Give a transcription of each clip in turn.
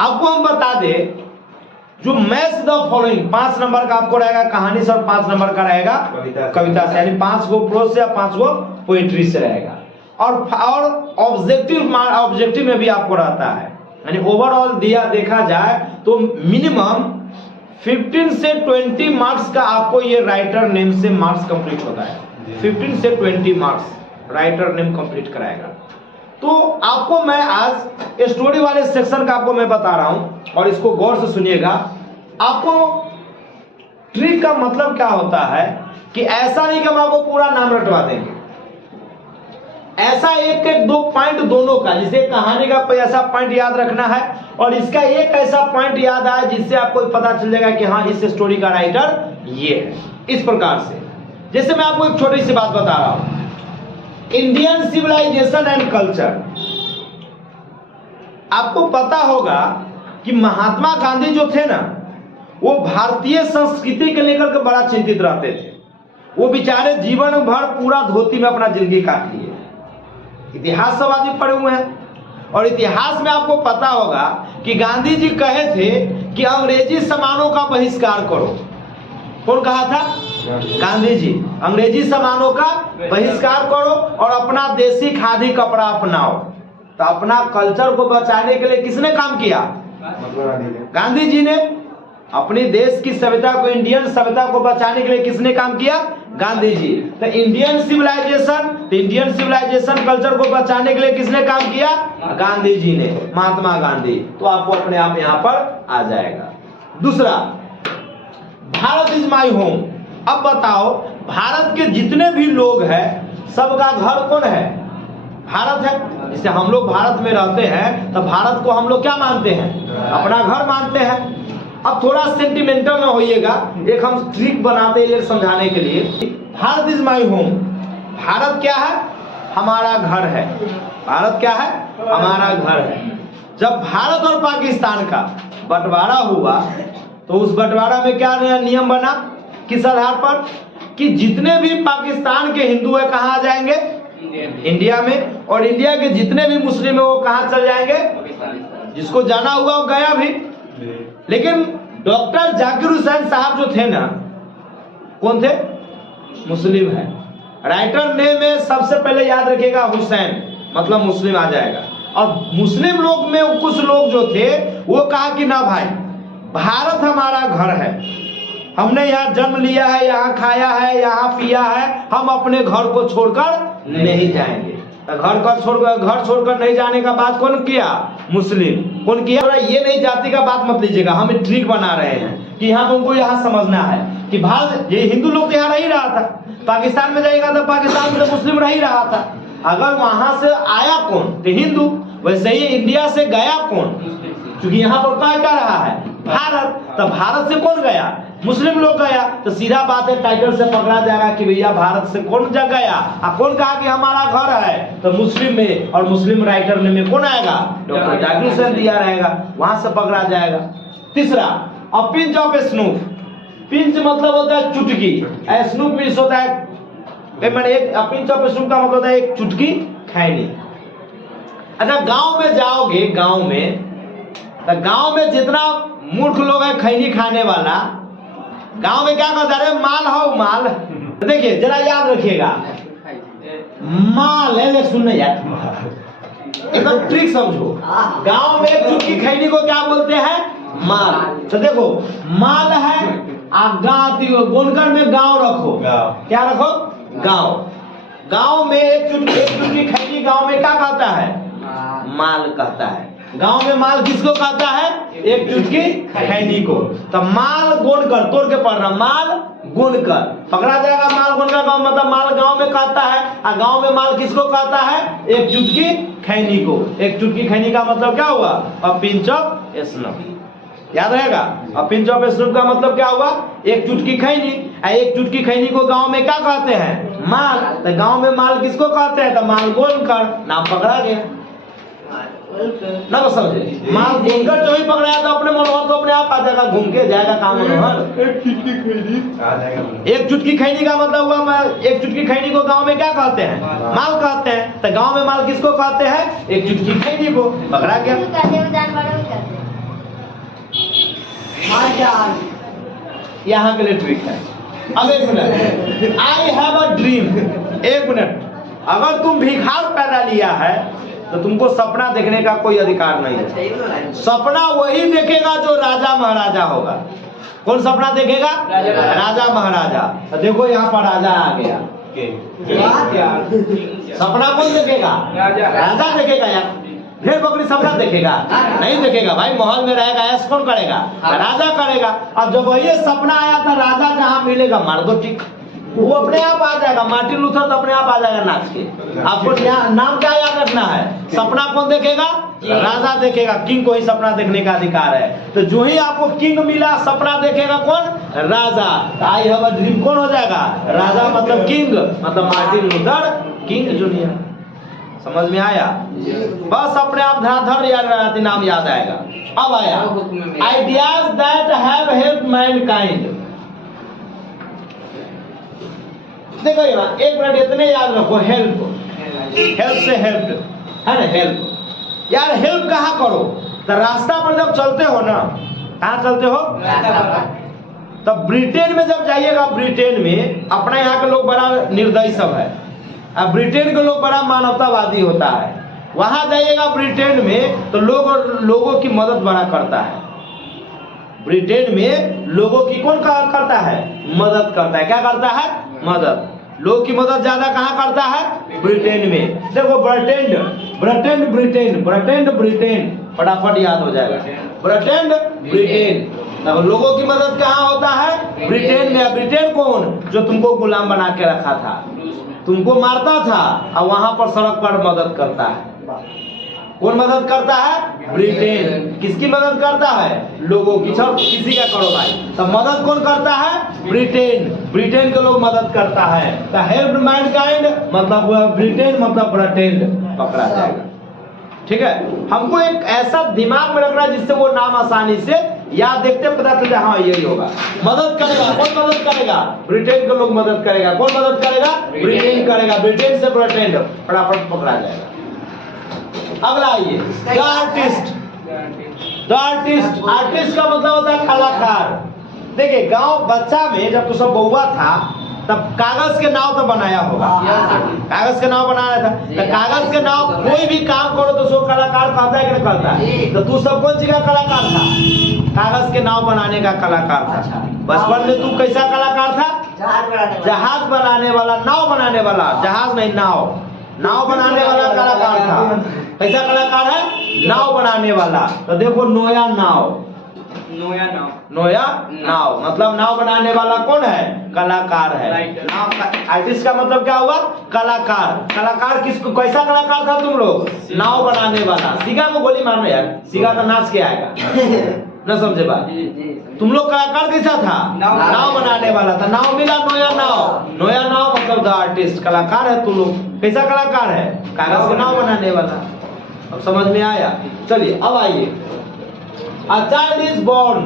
आपको हम बता दें, जो मैच द फॉलोइंग 5 नंबर का आपको रहेगा कहानी से और 5 नंबर का रहेगा कविता से, यानी 5 गो प्रोज से या 5 गो पोएट्री से रहेगा। और ऑब्जेक्टिव में भी आपको रहता है, यानी ओवरऑल देखा जाए तो मिनिमम 15 से 20 मार्क्स का आपको ये राइटर नेम से मार्क्स कंप्लीट होता है। 15 से 20 मार्क्स राइटर नेम कंप्लीट कराएगा। तो आपको मैं आज स्टोरी वाले सेक्शन का आपको मैं बता रहा हूं और इसको गौर से सुनिएगा। आपको ट्रिक का मतलब क्या होता है कि ऐसा नहीं कि हम आपको पूरा नाम रटवा देंगे, ऐसा एक एक 2 पॉइंट दोनों का, जिसे कहानी का कोई ऐसा पॉइंट याद रखना है और इसका एक ऐसा पॉइंट याद आए जिससे आपको पता चल जाएगा कि हाँ इस स्टोरी का राइटर ये है। इस प्रकार से जैसे मैं आपको एक छोटी सी बात बता रहा हूं, इंडियन सिविलाइजेशन एंड कल्चर। आपको पता होगा कि महात्मा गांधी जो थे ना, वो भारतीय संस्कृति के लेकर के बड़ा चिंतित रहते थे। वो बेचारे जीवन भर पूरा धोती में अपना जिंदगी काट लिए। इतिहास सब आदमी पढ़े हुए हैं और इतिहास में आपको पता होगा कि गांधी जी कहे थे कि अंग्रेजी सामानों का बहिष्कार करो। कौन कहा था? गांधी जी। अंग्रेजी सामानों का बहिष्कार करो और अपना देसी खादी कपड़ा अपनाओ। तो अपना कल्चर को बचाने के लिए किसने काम किया? गांधी जी ने। अपनी देश की सभ्यता को, इंडियन सभ्यता को बचाने के लिए किसने काम किया? गांधी जी। तो इंडियन सिविलाइजेशन कल्चर को बचाने के लिए किसने काम किया? गांधी जी ने, महात्मा गांधी। तो आपको अपने आप यहां पर आ जाएगा। दूसरा, भारत इज माई होम। अब बताओ, भारत के जितने भी लोग हैं सबका घर कौन है? भारत है। जैसे हम लोग भारत में रहते हैं तो भारत को हम लोग क्या मानते हैं? अपना घर मानते हैं। अब थोड़ा सेंटिमेंटल ना होइएगा, एक हम ट्रिक बनाते हैं समझाने के लिए। Bharat is my home. Bharat क्या है? हमारा घर है। भारत क्या है? हमारा घर है। जब भारत और पाकिस्तान का बंटवारा हुआ तो उस बंटवारा में क्या नियम बना? किस आधार पर? कि जितने भी पाकिस्तान के हिंदू है कहाँ आ जाएंगे? इंडिया में। और इंडिया के जितने भी मुस्लिम है वो कहाँ चल जाएंगे? जिसको जाना हुआ वो गया भी। लेकिन डॉक्टर जाकिर हुसैन साहब जो थे ना, कौन थे? मुस्लिम है। राइटर नेम में सबसे पहले याद रखिएगा हुसैन, मतलब मुस्लिम आ जाएगा। और मुस्लिम लोग में कुछ लोग जो थे वो कहा कि ना भाई, भारत हमारा घर है, हमने यहाँ जन्म लिया है, यहाँ खाया है, यहाँ पिया है, हम अपने घर को छोड़कर नहीं जाएंगे। घर छोड़कर नहीं जाने का बात कौन किया? मुस्लिम। कौन किया? ये नहीं जाति का बात मत लीजिएगा, हम एक ट्रिक बना रहे हैं कि हम उनको यहाँ समझना है कि भारत, ये हिंदू लोग तो यहाँ रह ही रहा था, पाकिस्तान में जाएगा तो पाकिस्तान में तो मुस्लिम रह ही रहा था। अगर वहां से आया कौन? तो हिंदू। वैसे ही इंडिया से गया कौन? क्योंकि यहाँ पर क्या रहा है? भारत। तो भारत से कौन गया? मुस्लिम लोग गया। तो सीधा बात है, टाइटल से पकड़ा जाएगा कि भैया भारत से कौन जा गया। कौन कहा कि हमारा घर है? तो मुस्लिम में, और मुस्लिम राइटर में कौन आएगा? डॉक्टर जाकिर हुसैन दिया रहेगा, वहां से पकड़ा जाएगा। तीसरा, a pinch of snoop. Pinch मतलब होता है चुटकी, स्नूप मीन्स होता है एक, पिंच ऑफ स्नूप का मतलब होता है एक चुटकी खैनी। अच्छा, गांव में जाओगे, गांव में, तो गांव में जितना मूर्ख लोग है खैनी खाने वाला, गांव में क्या कहता है? माल हो माल। देखिए जरा याद रखिएगा, माल है, सुनने यार एकदम ट्रिक समझो। गांव में एक चुटकी खैनी को क्या बोलते हैं? माल। तो देखो, माल है, बुनकर में गांव रखो। क्या रखो? गांव। गांव में एक चुटकी खैनी गांव में क्या कहता है? माल कहता है। गांव में माल किसको कहता है? एक चुटकी खैनी को। तो माल गोनकर, तोड़ के पढ़ रहा, माल गोनकर पकड़ा जाएगा। माल गोनकर का मतलब माल गांव में कहता है, और गांव में माल किसको कहता है? एक चुटकी खैनी को। एक चुटकी खैनी का मतलब क्या हुआ? A pinch of snoop. याद रहेगा? अ पिंच ऑफ स्नूप का मतलब क्या हुआ? एक चुटकी खैनी। एक चुटकी खैनी को गांव में क्या कहते हैं? माल। तो गांव में माल किसको कहते हैं? तो माल गोनकर, नाम पकड़ा गया ना। बस समझे, माल गोनकर जो ही पकड़ाया तो अपने मनोहर तो अपने आप आ जाएगा, घूम के जाएगा काम मनोहर। एक चुटकी खैनी का मतलब हुआ, एक चुटकी खैनी को गांव में क्या कहते हैं? माल कहते हैं। तो गांव में माल किसको कहते हैं? एक चुटकी खैनी को। पकड़ा गया। यहाँ के लिए ट्रिक है। अब एक minute, I have a dream. एक मिनट, अगर तुम भिखार पैदा लिया है तो तुमको सपना देखने का कोई अधिकार नहीं है। सपना वही देखेगा जो राजा महाराजा होगा। कौन सपना देखेगा? राजा महाराजा। तो देखो यहाँ पर राजा आ गया। सपना कौन देखेगा? राजा देखेगा। यार भेड़ बकरी सपना देखेगा? नहीं देखेगा भाई। महल में रहेगा, ऐसा कौन करेगा? राजा करेगा। अब जब ये सपना आया था, राजा जहाँ मिलेगा मार दो टिक, वो अपने आप आ जाएगा। मार्टिन लूथर तो अपने आप आ जाएगा नाच के। आपको नाम क्या याद रखना है? सपना कौन देखेगा? राजा देखेगा। किंग को ही सपना देखने का अधिकार है। तो जो ही आपको किंग मिला, सपना देखेगा कौन? राजा। आई हैव अ ड्रीम कौन हो जाएगा? राजा मतलब किंग, मतलब मार्टिन लूथर किंग जूनियर। समझ में आया? बस अपने आप धराधर याद नाम याद आएगा। अब आया ideas that have help Mankind. देखो यहाँ एक मिनट इतने याद रखो। हेल्प, हेल्प से हेल्प है ना? हेल्प यार, हेल्प कहाँ करो? तो रास्ता पर जब चलते हो ना, कहाँ चलते हो? तब ब्रिटेन में जब जाइएगा, ब्रिटेन में अपने यहाँ के लोग बड़ा निर्दयी सब है। अब ब्रिटेन के लोग बड़ा मानवतावादी होता है। वहां जाइएगा ब्रिटेन में तो लोगों की मदद बड़ा करता है। ब्रिटेन में लोगों की कौन करता है? मदद करता है। क्या करता है? मदद। लोगों की मदद ज्यादा कहाँ करता है? ब्रिटेन में। देखो Britain, Britain, Britain, Britain, Britain, फटाफट याद हो जाएगा। Britain, Britain. तब लोगों की मदद कहाँ होता है? ब्रिटेन में। ब्रिटेन कौन? जो तुमको गुलाम बना के रखा था, तुमको मारता था, और वहां पर सड़क पर मदद करता है। कौन मदद करता है? ब्रिटेन। किसकी मदद करता है? लोगों की। सब किसी का करो भाई। तो मदद कौन करता है? ब्रिटेन। ब्रिटेन के लोग मदद करता है। तो हेल्प मैनकाइंड मतलब ब्रिटेन मतलब ब्रिटेन पकड़ा जाएगा। ठीक है? हमको एक ऐसा दिमाग में रखना जिससे वो नाम आसानी से याद देखते पता चल जाए, हाँ यही होगा। मदद करेगा कौन? मदद करेगा ब्रिटेन के लोग मदद करेगा। कौन मदद करेगा? ब्रिटेन करेगा। ब्रिटेन से ब्रिटेन फटाफट पकड़ा जाएगा। अगला आइए, the artist. The artist, artist का मतलब होता है कलाकार। देखिए गांव बच्चा में जब तो सब बउआ था तब कागज के नाव तो बनाया होगा। कागज के नाव बनाया था। तो कागज के नाव कोई भी काम करो तो उसको कलाकार कहता है कि नहीं कहता है? तो तू सब कौन सी का कलाकार था? कागज के नाव बनाने का कलाकार था। बचपन में तू कैसा कलाकार था? जहाज बनाने वाला, नाव बनाने वाला। जहाज नहीं, नाव। नाव बनाने वाला कलाकार था। कैसा कलाकार है? नाव बनाने वाला। तो देखो नोया नाव, नोया नाव, नोया नाव मतलब नाव बनाने वाला कौन है? कलाकार है। नाव का आर्टिस्ट का मतलब क्या हुआ? कलाकार। कलाकार किसको? कैसा कलाकार था तुम लोग? नाव बनाने वाला। सिगा को गोली मारना यार, सिगा का नाच के आएगा। न समझे बात? तुम लोग कलाकार कैसा था? नाव बनाने वाला था। नाव मिला नोया नाव। नोया नाव मतलब द आर्टिस्ट, कलाकार है तुम लोग। कैसा कलाकार है? कागज के नाव बनाने वाला। अब समझ में आया? चलिए अब आइए, A child is born।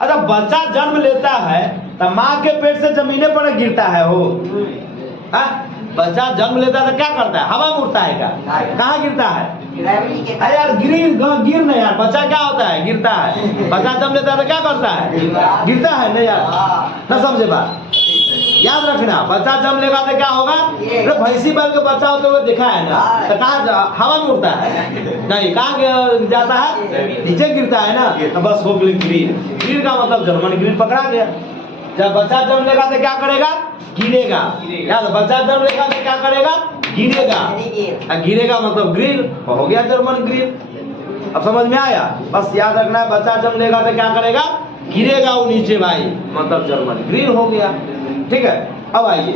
अच्छा बच्चा जन्म लेता है तो माँ के पेट से जमीने पर गिरता है वो। बच्चा जन्म लेता है तो क्या करता है? हवा में उड़ता है क्या? कहाँ गिरता है? अरे यार गिर नहीं यार। बच्चा क्या होता है? गिरता है। बच्चा जन्म लेता है तो क्या करता है? गिरता है नहीं यार, न समझे बात? याद रखना, बच्चा जन्म लेगा तो क्या होगा? भैंसी बैल के बच्चा होते हुए देखा है ना? तो कहाँ हवा में उड़ता है? नहीं, कहाँ जाता है? नीचे गिरता है ना। तो बस हो गई ग्रीन। ग्रीन का मतलब जर्मन ग्रीन पकड़ा गया। जब बच्चा जन्म लेगा तो क्या करेगा? गिरेगा। याद, बच्चा जन्म लेगा तो क्या करेगा? गिरेगा। गिरेगा मतलब ग्रीन हो गया, जर्मन ग्रीन। अब समझ में आया? बस याद रखना है, बच्चा जन्म लेगा तो क्या करेगा? गिरेगा वो नीचे भाई, मतलब जर्मन ग्रीन हो गया। ठीक है? अब आइए,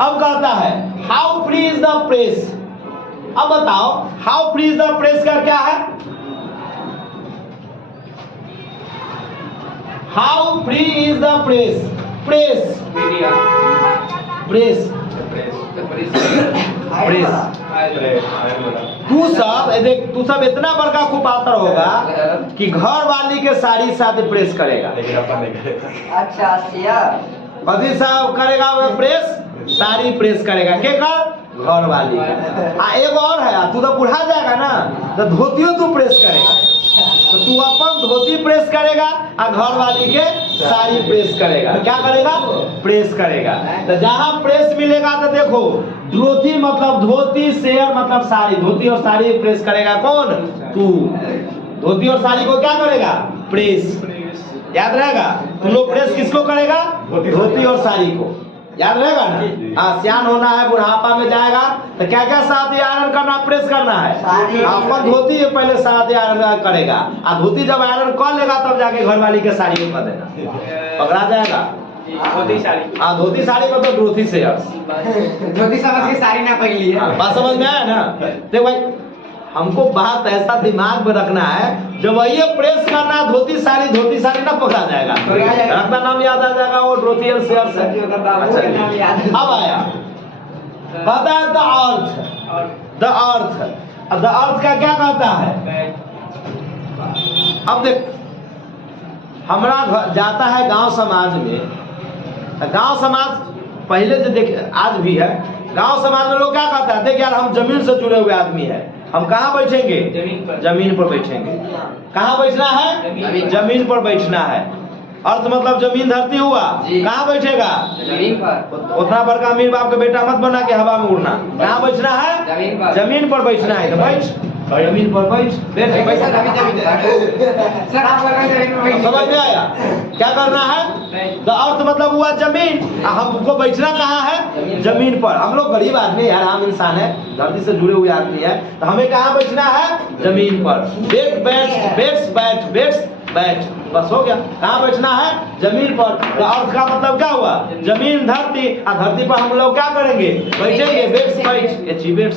अब कहता है how free is the press. अब बताओ how free is the press का क्या है? How free is the press. Press, press, press. तू सब इतना बड़का कुपात्र होगा कि घर वाली के साड़ी साथ प्रेस करेगा। अच्छा पति साहब करेगा प्रेस, साड़ी प्रेस करेगा। के का? घर वाली का। एक और है, तू तो बुढ़ा जाएगा ना तो धोतियों तू प्रेस करेगा। तो तू अपन धोती प्रेस करेगा और घर वाली के साड़ी प्रेस करेगा। क्या करेगा? प्रेस करेगा। तो जहां प्रेस मिलेगा तो देखो, धोती मतलब धोती, शेयर मतलब साड़ी। धोती और साड़ी प्रेस करेगा कौन? तू। धोती और साड़ी को क्या करेगा? प्रेस। याद रहेगा? तुम लोग प्रेस किसको करेगा? धोती और साड़ी को। याद रहेगा ना? हाँ, सियान होना है, बुढ़ापा में जाएगा तो क्या क्या साथ ही आयरन करना, प्रेस करना है। अपन धोती पहले साथ ही आयरन करेगा, और धोती जब आयरन कर लेगा तब जाके घर वाली के साड़ी को कर देना, पकड़ा जाएगा। धोती साड़ी। हाँ, धोती साड़ी मतलब धोती से धोती समझ के साड़ी ना पहन ली है। बात समझ में आया ना? देखो भाई, हमको बात ऐसा दिमाग में रखना है, जब ये प्रेस करना धोती साड़ी ना पकड़ा जाएगा। रखना नाम याद आ जाएगा, वो धोती और शेयर से। अच्छा, अब आया कहता है द अर्थ। द अर्थ, अब द अर्थ का क्या कहता है? अब देख, हमारा जाता है गांव समाज में, गांव समाज पहले जो देख, आज भी है गांव समाज में, लोग क्या कहता है? देख यार, हम जमीन से जुड़े हुए आदमी है, हम कहाँ बैठेंगे? जमीन पर बैठेंगे। कहाँ बैठना है? जमीन पर बैठना है। अर्थ मतलब जमीन धरती हुआ, कहाँ बैठेगा? जमीन पर। उतना बड़का अमीर बाप का बेटा मत बना के हवा में उड़ना। कहाँ बैठना है? जमीन पर बैठना है। तो बैठ, जमीन पर बैठ। समझ में आया? क्या करना है? तो अर्थ मतलब हुआ जमीन, हमको बैठना कहाँ है? जमीन पर। हम लोग गरीब आदमी यार, आम इंसान है, धरती से जुड़े हुए आदमी है, तो हमें कहाँ बैठना है? जमीन पर। बैठ बैठ बैठ बैठ बैठ बैठ, बस हो गया। कहाँ बैठना है? जमीन पर। तो अर्थ का मतलब क्या हुआ? जमीन, धरती, और धरती पर हम लोग क्या करेंगे? बैठेंगे। बैठ बैठ,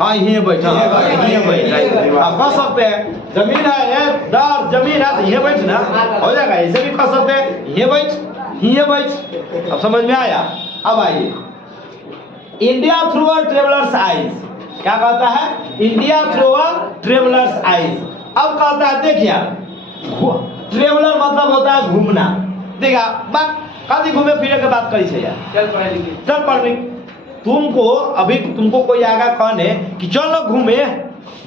हाँ, यहीं बैठ, यहीं बैठ। आप कह सकते हैं जमीन है, ये दर जमीन है, तो यहीं बैठना हो जाएगा। ऐसे भी कह सकते हैं यहीं बैठ, यहीं बैठ। अब समझ में आया? अब आइए, India through a travellers eyes. क्या कहता है? India through a travellers eyes. अब कहता है, देख यार, ट्रेवलर मतलब होता है घूमना। देखा बात, कभी घूमे फिरे के बात करी यार, चल पढ़ ली। तुमको अभी तुमको कोई आएगा कहने कि चलो घूमे,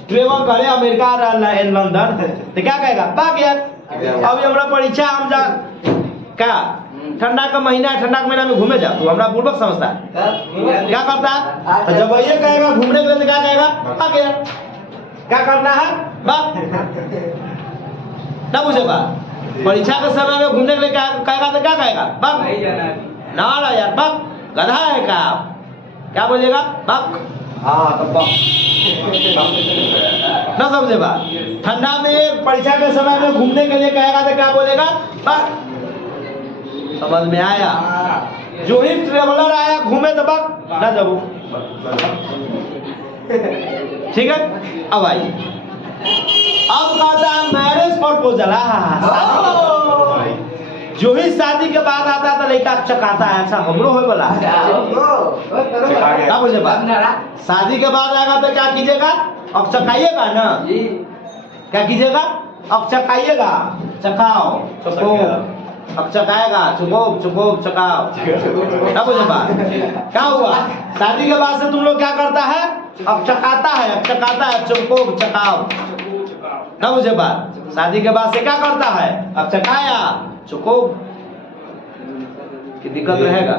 ट्रेवल करे अमेरिका लंदन, तो क्या कहेगा? बात यार, अभी हमारा परीक्षा, हम जा क्या ठंडा का महीना है, ठंडा के महीना में घूमे जा, तू हमारा पूर्वक समझता है। क्या करता है? तो जब ये कहेगा घूमने के लिए, तो क्या कहेगा? बात यार, क्या करना है? बात ना बुझे बात। परीक्षा के समय में घूमने के लिए क्या कहेगा? तो क्या कहेगा? बात ना यार, बात गधा है का? क्या बोलेगा? बाप। हाँ, तो ना समझे बात। ठंडा में परीक्षा के समय में घूमने के लिए कहेगा तो क्या बोलेगा? बाप। समझ में आया? जो ही ट्रेवलर आया घूमे तो बाप ना जाओ। ठीक है, अब आइए, अब कहता है मैरिज प्रपोजल। जो ही शादी के बाद आता है तो लड़का चकाता है। अच्छा, हमरो होए वाला है। क्या बोले बात? शादी के बाद आएगा तो क्या कीजिएगा? अब चकाइएगा ना? क्या कीजिएगा? अब चकाइएगा, चकाओ, चको, अब चकाएगा, चुको चुको चकाओ। क्या बोले बात? क्या हुआ? शादी के बाद से तुम लोग क्या करता है? अब चकाता है, अब चकाता है, चुको चकाओ। ना मुझे बात? शादी के बाद से क्या करता है? अब चकाया, चुको। की दिक्कत रहेगा?